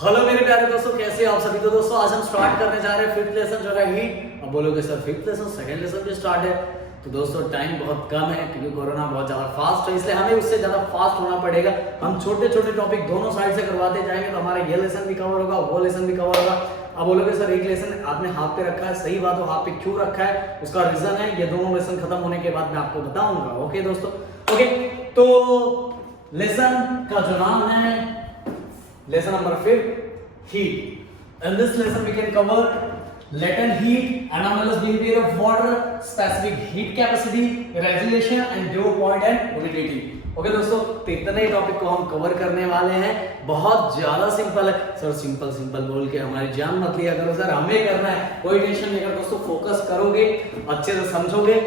Hello मेरे प्यारे दोस्तों, कैसे हैं आप सभी। तो दोस्तों आज हम स्टार्ट करने जा रहे हैं फिफ्थ लेसन जो है हीट। अब बोलोगे sir fifth lesson, second lesson भी स्टार्ट है। तो दोस्तों टाइम बहुत कम है क्योंकि कोरोना बहुत ज्यादा फास्ट है, इसलिए हमें उससे ज्यादा फास्ट होना पड़ेगा। हम छोटे छोटे टॉपिक दोनों साइड से करवाते जाएंगे तो हमारा ये लेसन भी कवर होगा, वो लेसन भी कवर होगा। अब बोलोगे सर एक लेसन आपने हाफ पे रखा है, सही बात हो, हाफ पे क्यों रखा है उसका रीजन है, ये दोनों लेसन खत्म होने के बाद मैं आपको बताऊंगा। ओके दोस्तों, ओके तो लेसन का जो नाम है lesson number 5 heat. In this lesson we can cover latent heat, anomalous behavior of water, specific heat capacity, regulation and dew point and humidity. Okay दोस्तों, तो इतने टॉपिक को हम कवर करने वाले हैं। बहुत ज्यादा सिंपल है सर, सिंपल सिंपल बोल के हमारी जान मत लिया करो सर, हमें करना है, कोई टेंशन लेकर दोस्तों फोकस करोगे, अच्छे से समझोगे,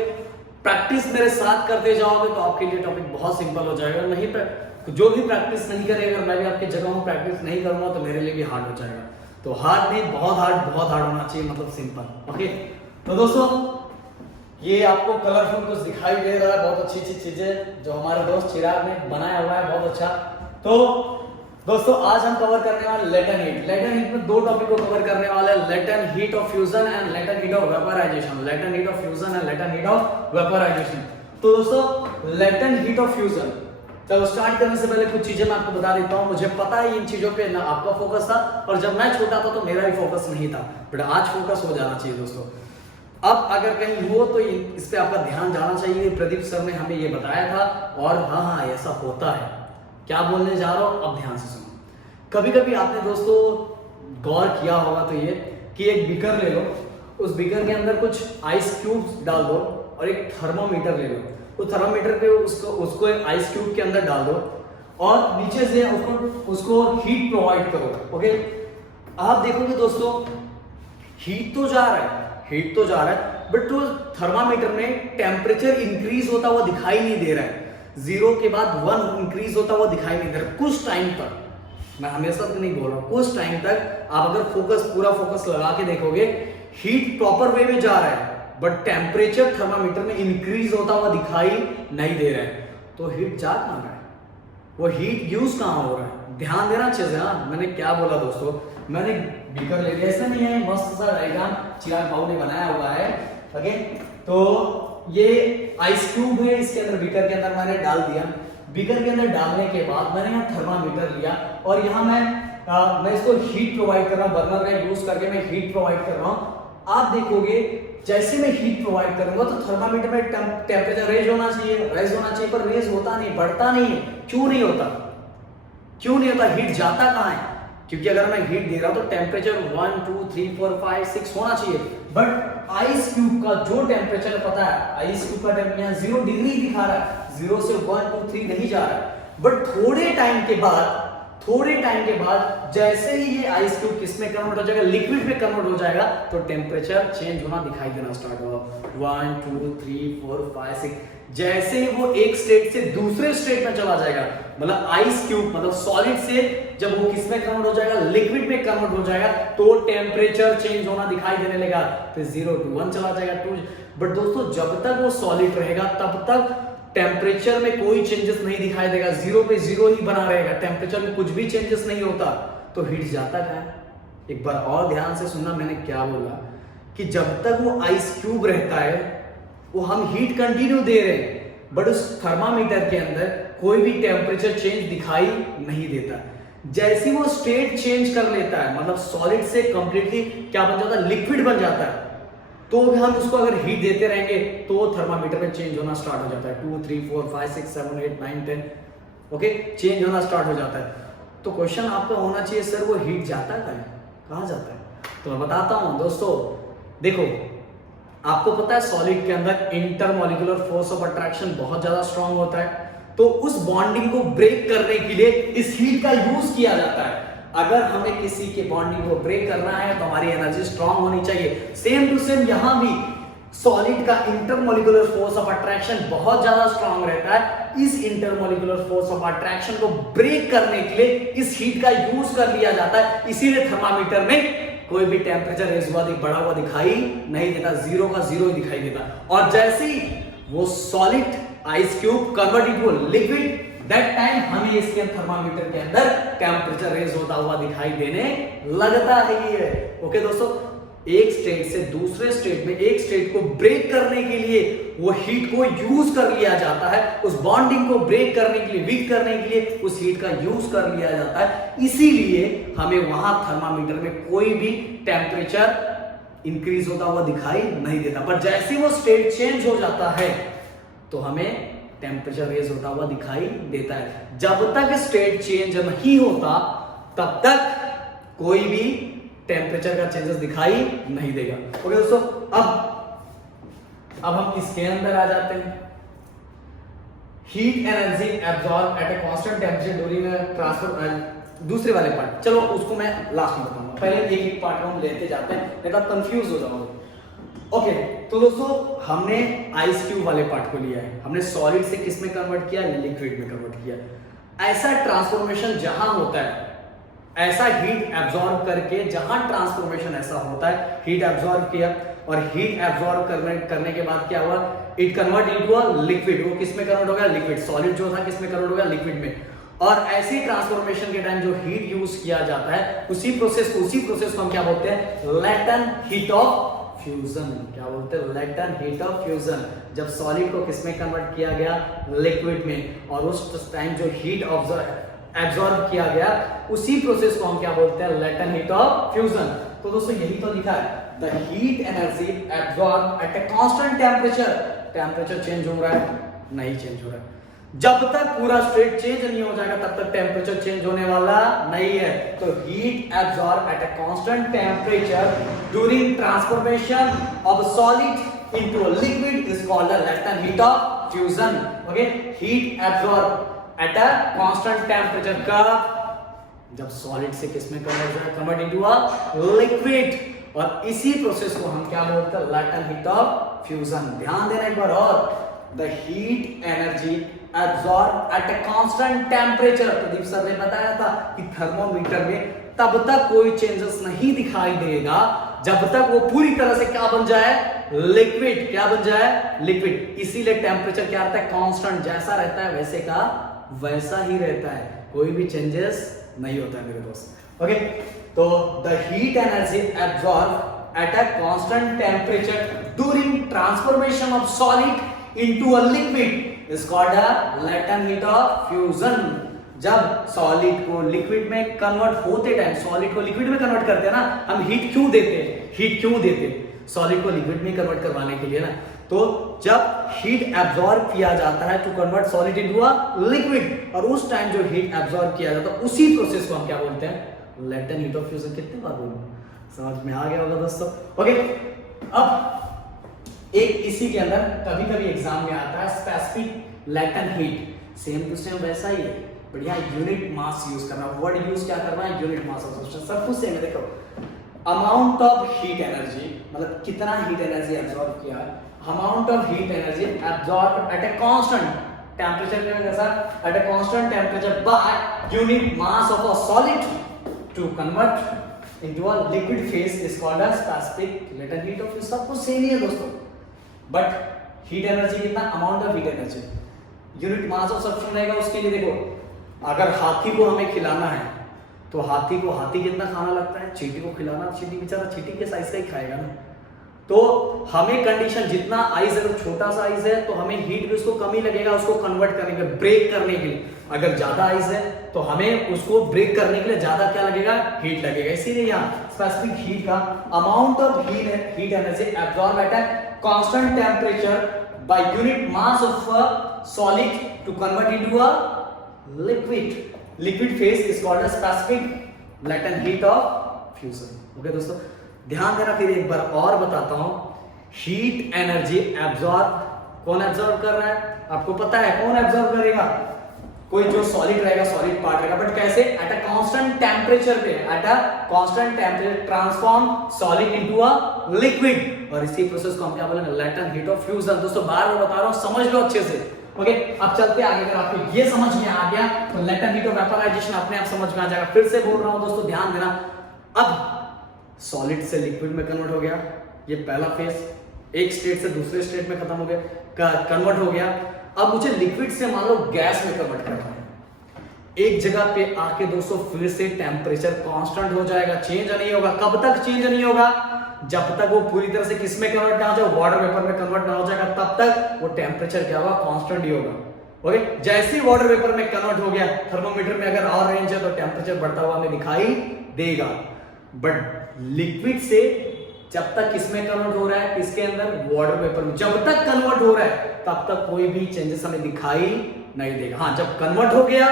प्रैक्टिस मेरे साथ करते जाओगे तो आपके लिए टॉपिक बहुत सिंपल हो जाएगा। नहीं जो भी प्रैक्टिस नहीं करेगा, मैं भी आपकी जगह में प्रैक्टिस नहीं करूंगा तो मेरे लिए भी हार्ड हो जाएगा। तो हार्ड नहीं, बहुत हार्ड होना चाहिए, मतलब सिंपल। ओके तो दोस्तों ये आपको कलरफुल कुछ दिखाई दे रहा है, बहुत अच्छी अच्छी चीजें जो हमारे दोस्त चिराग ने बनाया हुआ है, बहुत अच्छा। तो दोस्तों आज हम कवर करने वाले लेटेंट हीट। लेटेंट हीट में दो टॉपिक को कवर करने वाले हैं, latent heat of fusion and latent heat of vaporisation. Latent heat of fusion and latent heat of vaporisation. तो दोस्तों लेटेंट हीट ऑफ फ्यूजन, चलो स्टार्ट करने से पहले कुछ चीजें मैं आपको बता देता हूं। मुझे पता है इन चीजों पे ना आपका फोकस था और जब मैं छोटा था तो मेरा भी फोकस नहीं था, बट आज फोकस हो जाना चाहिए दोस्तों। अब अगर कहीं हो तो इस पे आपका ध्यान जाना चाहिए। प्रदीप सर ने हमें ये बताया था और हाँ ऐसा होता है। क्या बोलने जा रहा हूं, अब ध्यान से सुनो। कभी कभी आपने दोस्तों गौर किया होगा तो ये कि एक बीकर ले लो, उस बीकर के अंदर कुछ आइस क्यूब्स डाल दो और एक थर्मोमीटर ले लो, तो थर्मोमीटर पे उसको एक आइस क्यूब के अंदर डाल दो और नीचे से उसको हीट प्रोवाइड करो। ओके आप देखोगे दोस्तों हीट तो जा रहा है बट तो थर्मामीटर में टेम्परेचर इंक्रीज होता हुआ दिखाई नहीं दे रहा है। 0 के बाद 1 इंक्रीज होता हुआ दिखाई नहीं दे रहा। कुछ टाइम तक, मैं हमेशा तो नहीं बोल रहा हूं, कुछ टाइम तक आप अगर पूरा फोकस लगा के देखोगे हीट प्रॉपर वे में जा रहा है बट टेम्परेचर थर्मामीटर में इंक्रीज होता हुआ दिखाई नहीं दे रहा है। तो हीट जा कहां रहा है, वो हीट यूज कहां हो रहा है, ध्यान देना अच्छे से। हाँ मैंने क्या बोला दोस्तों, मैंने बीकर ले लिया, ऐसा नहीं है, मस्त सा डायग्राम चिराग बाबू ने बनाया हुआ है। ओके तो ये आइस क्यूब है, इसके अंदर बीकर के अंदर मैंने डाल दिया। बीकर के अंदर डालने के बाद मैंने यहाँ थर्मामीटर लिया और यहाँ मैं इसको हीट प्रोवाइड कर रहा हूँ, बर्नर का यूज करके मैं हीट प्रोवाइड कर रहा हूँ। आप देखोगे जैसे मैं हीट प्रोवाइड करूंगा तो थर्मामीटर में टेम्परेचर रेज होना चाहिए, पर रेज होता नहीं, बढ़ता नहीं है। क्यों नहीं होता, हीट जाता कहां है? क्योंकि अगर मैं हीट दे रहा हूं तो टेम्परेचर 1 2 3 4 5 6 होना चाहिए, बट आइस क्यूब का जो टेम्परेचर पता है, आइस क्यूब का टेम्परेचर यहाँ 0 डिग्री दिखा रहा है, 0 से 1 2 3 नहीं जा रहा है। बट थोड़े टाइम के बाद जैसे ही ये आइस क्यूब किसमें कन्वर्ट हो जाएगा, लिक्विड में कन्वर्ट हो जाएगा, तो टेम्परेचर चेंज होना दिखाई देना स्टार्ट होगा। 1 2 3 4 5 6 जैसे ही वो एक स्टेट से दूसरे स्टेट में चला जाएगा, मतलब आइस क्यूब मतलब सॉलिड से जब वो किसमें कन्वर्ट हो जाएगा, लिक्विड में कन्वर्ट हो जाएगा, तो टेम्परेचर चेंज होना दिखाई देने लगेगा। फिर 0 to 1 चला जाएगा 2। बट दोस्तों जब तक वो सॉलिड रहेगा तब तक टेम्परेचर में कोई चेंजेस नहीं दिखाई देगा, 0 पे 0 ही बना रहेगा, टेम्परेचर में कुछ भी चेंजेस नहीं होता। तो हीट जाता क्या है, एक बार और ध्यान से सुनना, मैंने क्या बोला कि जब तक वो आइस क्यूब रहता है वो हम हीट कंटिन्यू दे रहे हैं, बट उस थर्मामीटर के अंदर कोई भी टेम्परेचर चेंज दिखाई नहीं देता। जैसे वो स्टेट चेंज कर लेता है, मतलब सॉलिड से कंप्लीटली क्या बन जाता है, लिक्विड बन जाता है, तो हम उसको अगर हीट देते रहेंगे तो थर्मामीटर में चेंज होना स्टार्ट हो जाता है। 2 3 4 5 6 7 8 9 10 ओके चेंज होना स्टार्ट हो जाता है। तो क्वेश्चन आपका होना चाहिए सर वो हीट जाता कहां जाता है? तो मैं बताता हूं दोस्तों, देखो आपको पता है सॉलिड के अंदर इंटरमॉलिक्यूलर फोर्स ऑफ अट्रैक्शन बहुत ज्यादा स्ट्रांग होता है, तो उस बॉन्डिंग को ब्रेक करने के लिए इस हीट का यूज किया जाता है। अगर हमें किसी के बॉन्डिंग को ब्रेक करना है तो हमारी एनर्जी स्ट्रांग होनी चाहिए। सेम टू सेम यहां भी सॉलिड का इंटरमॉलिक्यूलर फोर्स ऑफ अट्रैक्शन बहुत ज्यादा स्ट्रांग रहता है। इस इंटरमॉलिक्यूलर फोर्स ऑफ अट्रैक्शन को ब्रेक करने के लिए इस हीट का यूज कर लिया जाता है, इसीलिए थर्मामीटर में कोई भी टेम्परेचर रेज हुआ बढ़ा हुआ दिखाई नहीं देता, 0 का 0 ही दिखाई देता। और जैसे ही वो solid ice cube convert into liquid that time हमें इसके थर्मामीटर के अंदर टेम्परेचर रेज होता हुआ दिखाई देने लगता है। ओके दोस्तों, एक स्टेट से दूसरे स्टेट में, एक स्टेट को ब्रेक करने के लिए वो हीट को यूज कर लिया जाता है, उस बॉन्डिंग को ब्रेक करने के लिए, वीक करने के लिए उस हीट का यूज कर लिया जाता है। इसीलिए हमें वहां थर्मामीटर में कोई भी टेम्परेचर इंक्रीज होता हुआ दिखाई नहीं देता। पर जैसे वो स्टेट चेंज हो जाता है तो हमें टेम्परेचर रेज होता हुआ दिखाई देता है। जब तक स्टेट चेंज नहीं होता तब तक कोई भी टेम्परेचर का चेंजेस दिखाई नहीं देगा। ओके दोस्तों, अब हम इसके अंदर आ जाते हैं। Heat energy absorb at a constant temperature during transfer, दूसरे वाले पार्ट, चलो उसको मैं लास्ट में बताऊंगा, पहले एक एक पार्ट हम लेते जाते हैं, नहीं तो आप कंफ्यूज हो जाओगे। ओके, तो दोस्तों हमने आइस क्यूब वाले पार्ट को लिया है, हमने सॉलिड से किस में कन्वर्ट किया, लिक्विड में कन्वर्ट किया। ऐसा ट्रांसफॉर्मेशन जहां होता है, ऐसा हीट एब्जॉर्ब करके, जहां ट्रांसफॉर्मेशन ऐसा होता है, हीट एब्जॉर्ब किया और हीट एब्जॉर्ब करने के बाद क्या हुआ, it convert into a liquid. वो किस में कन्वर्ट हो गया, लिक्विड। सॉलिड जो था किस में कन्वर्ट हो गया, लिक्विड में। और ऐसी ट्रांसफॉर्मेशन के टाइम जो हीट यूज किया जाता है, उसी प्रोसेस को हम क्या बोलते हैं, लेटेंट हीट ऑफ फ्यूजन। क्या बोलते हैं, लेटेंट हीट ऑफ फ्यूजन। जब सॉलिड को किस में कन्वर्ट किया गया, लिक्विड में, और उस टाइम जो हीट एब्जॉर्ब किया गया, उसी प्रोसेस को हम क्या बोलते हैं, लेटेंट हीट ऑफ फ्यूजन। तो दोस्तों यही तो लिखा है, the heat energy absorb at a constant temperature. Temperature change हो रहा है, नहीं चेंज हो रहा है। जब तक पूरा स्टेट चेंज नहीं हो जाएगा तब तक टेम्परेचर चेंज होने वाला नहीं है। तो heat absorb at a constant temperature during transformation of solid into a liquid is called the latent heat of fusion. Okay, heat absorb at a constant temperature कब, जब सॉलिड से किस में कन्वर्ट इनटू अ लिक्विड, और इसी process को हम क्या बोलते हैं, लेटेंट हीट ऑफ फ्यूजन। ध्यान देना एक बार और, the heat energy absorb at a constant temperature. Pradeep sir ने बताया था कि थर्मोमीटर में तब तक कोई चेंजेस नहीं दिखाई देगा जब तक वो पूरी तरह से क्या बन जाए, लिक्विड। क्या बन जाए, लिक्विड। इसीलिए टेम्परेचर क्या रहता है, कांस्टेंट, जैसा रहता है वैसे का वैसा ही रहता है, कोई भी चेंजेस नहीं होता है मेरे दोस्त। ओके, तो the heat energy absorb at a constant temperature during transformation of solid into a liquid is called a latent heat of fusion। जब सॉलिड को लिक्विड में कन्वर्ट होते टाइम, सॉलिड को लिक्विड में कन्वर्ट करते हैं ना, हम हीट क्यों देते हैं, हीट क्यों देते हैं, सॉलिड को लिक्विड में कन्वर्ट करवाने के लिए ना। तो जब हीट एब्जॉर्ब किया जाता है to convert solid into a liquid, और उस टाइम जो हीट एब्जॉर्ब किया जाता है उसी प्रोसेस को हम क्या बोलते हैं, लेटेंट हीट ऑफ फ्यूजन। कितने बार बोलूं, समझ में आ गया होगा दोस्तों। ओके, अब एक इसी के अंदर कभी कभी एग्जाम में आता है specific latent heat, same to same वैसा ही है, बढ़िया यूनिट मास यूज करना, वर्ड यूज क्या करना है, यूनिट मास ऑफ सब्सटेंस, सब कुछ सेम है। देखो, अमाउंट ऑफ हीट एनर्जी, मतलब कितना हीट एनर्जी एब्जॉर्ब किया, amount of heat energy absorb at a constant temperature के जैसा, at a constant temperature by unit mass of a solid to convert into a liquid phase is called a specific latent heat of fusion. सब कुछ same ही है दोस्तों, but heat energy कितना, amount of heat energy, unit mass of substance रहेगा। उसके लिए देखो, अगर हाथी को हमें खिलाना है तो हाथी को हाथी कितना खाना लगता है, चींटी को खिलाना, चींटी बेचारा चींटी के साइज का ही खाएगा ना। तो हमें कंडीशन, जितना आइस अगर छोटा सा आइस है तो हमें हीट भी उसको कम ही लगेगा, उसको कन्वर्ट करने के, ब्रेक करने के लिए। अगर ज्यादा आइस है तो हमें उसको ब्रेक करने के लिए ज्यादा क्या लगेगा, हीट लगेगा। इसीलिए यहाँ स्पेसिफिक हीट का amount of heat energy absorb at a constant temperature by unit mass of solid to convert into a liquid phase is called a specific latent heat of fusion. Okay दोस्तों, ध्यान देना। फिर एक बार और बताता हूं, हीट एनर्जी एब्जॉर्ब कौन एब्जॉर्ब कर रहा है, आपको पता है कौन एब्जॉर्ब करेगा, कोई जो सॉलिड रहेगा, सॉलिड पार्ट रहेगा, बट कैसे, एट अ कांस्टेंट टेम्परेचर पे, eight a constant temperature transform solid into a liquid, और इसी प्रोसेस को हम क्या बोलेंगे, लेटेंट हीट ऑफ फ्यूजन। दोस्तों बार बार बता रहा हूं, समझ लो अच्छे से। ओके, अब चलते आगे। अगर आपको ये समझ में आ गया तो लेटेंट हीट ऑफ वेपोराइजेशन अपने आप समझ में आ जाएगा। फिर से बोल रहा हूं दोस्तों, ध्यान देना। अब सॉलिड से लिक्विड में कन्वर्ट हो गया, ये पहला फेज, एक स्टेट से दूसरे स्टेट में खत्म हो गया, कन्वर्ट हो गया। अब मुझे लिक्विड से मान लो गैस में कन्वर्ट करना है, एक जगह पे आके दोस्तों फिर से टेम्परेचर कांस्टेंट हो जाएगा, चेंज नहीं होगा। कब तक चेंज नहीं होगा? जब तक वो पूरी तरह से किस में कन्वर्ट ना हो जाए, वाटर वेपर में कन्वर्ट ना हो जाएगा, तब तक वो टेम्परेचर क्या होगा? कांस्टेंट ही होगा। ओके, जैसे ही वाटर वेपर में कन्वर्ट हो गया, थर्मोमीटर में अगर और रेंज है तो टेम्परेचर बढ़ता हुआ हमें दिखाई देगा। बट लिक्विड से जब तक किसमें कन्वर्ट हो रहा है, किसके अंदर? वाटर वेपर में। जब तक कन्वर्ट हो रहा है तब तक कोई भी चेंजेस हमें दिखाई नहीं देगा। हाँ, जब कन्वर्ट हो गया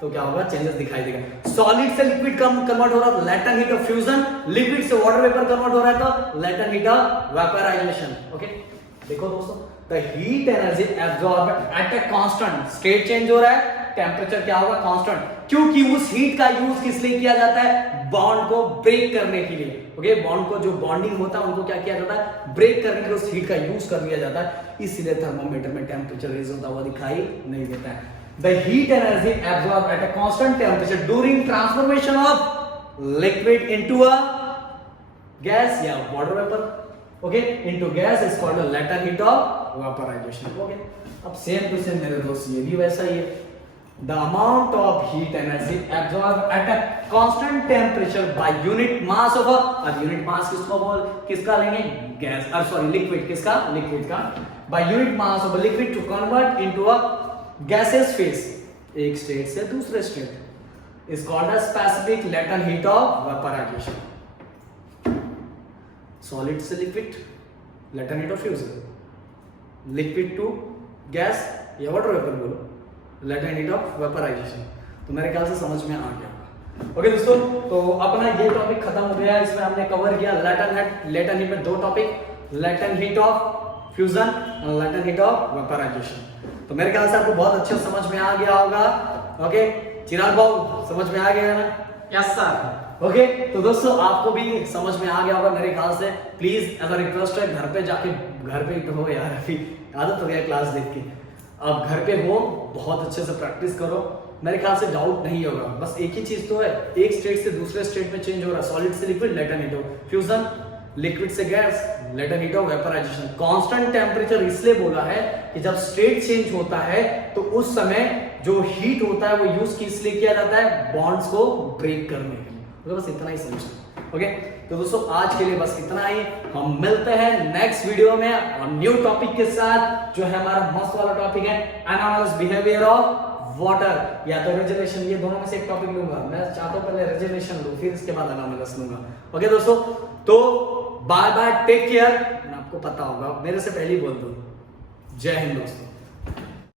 तो क्या होगा? चेंजेस दिखाई देगा। सॉलिड से लिक्विड कन्वर्ट हो रहा है तो latent heat of fusion, liquid से वाटर वेपर कन्वर्ट हो रहा है तो latent heat of vaporisation. Okay, देखो दोस्तों, the heat energy absorbed at a constant, state change हो रहा है, टेम्परेचर क्या होगा? कांस्टेंट। क्योंकि उस हीट का यूज किस लिए किया जाता है? बॉन्ड को ब्रेक करने के लिए। ओके, बॉन्ड को जो बॉन्डिंग होता है उनको क्या किया जाता है? ब्रेक करने के लिए उस हीट का यूज कर लिया जाता है। इसलिए थर्मोमीटर में टेम्परेचर रेज होता हुआ दिखाई नहीं देता है। The heat energy absorbed at a constant temperature during transformation of liquid into a gas या water vapor, okay, into gas is called a latent heat of vaporization. Okay, अब same to same मेरे दोस्त ये भी वैसा ही है। The amount of heat energy absorbed at a constant temperature by unit mass of a, अब unit mass किसका लेंगे? गैस, सॉरी लिक्विड, किसका? लिक्विड का। By unit mass of a liquid to convert into a gases phase, एक state से दूसरे state, is called a specific latent heat of vaporization. Solid से liquid, latent heat of fusion, liquid to gas या water vapour बोलो, latent heat of vaporisation. तो मेरे ख्याल से समझ में आ गया। ओके दोस्तों, तो अपना ये टॉपिक खत्म हो गया। इसमें हमने कवर किया लेटेंट हीट में दो topic, latent heat of fusion और लेटेंट हीट ऑफ वेपराइजेशन। तो मेरे ख्याल से आपको बहुत अच्छे समझ में आ गया होगा। ओके, चिराग बाबू समझ में आ गया ना? Yes sir. ओके, तो दोस्तों आपको भी समझ में आ गया होगा मेरे ख्याल से। प्लीज एज अ रिक्वेस्ट है, घर पे जाके, घर पे तो हो यार, अभी आदत हो गया क्लास देख के, अब घर पे हो, बहुत अच्छे से प्रैक्टिस करो। मेरे ख्याल से डाउट नहीं होगा। बस एक ही चीज तो है, एक स्टेट से दूसरे स्टेट में चेंज हो रहा है, सॉलिड से liquid, latent heat of fusion, liquid से gas, latent heat of vaporization. Constant temperature इसलिए बोला है कि जब स्टेट चेंज होता है तो उस समय जो हीट होता है वो यूज किस लिए किया जाता है? बॉन्ड्स को ब्रेक करने के लिए। तो बस इतना ही समझना। ओके, तो दोस्तों आज के लिए बस इतना ही। हम मिलते हैं नेक्स्ट वीडियो में और न्यू टॉपिक के साथ, जो है हमारा मस्त वाला टॉपिक है एनोमलस बिहेवियर ऑफ वाटर या तो रेजोल्यूशन। ये दोनों में से एक टॉपिक लूंगा मैं, चाहता हूं पहले रेजोल्यूशन लूं, फिर इसके बाद एनोमलस लूंगा। ओके दोस्तों, तो बाय बाय, टेक केयर। आपको पता होगा, मेरे से पहले ही बोल दो, जय हिंद दोस्तों।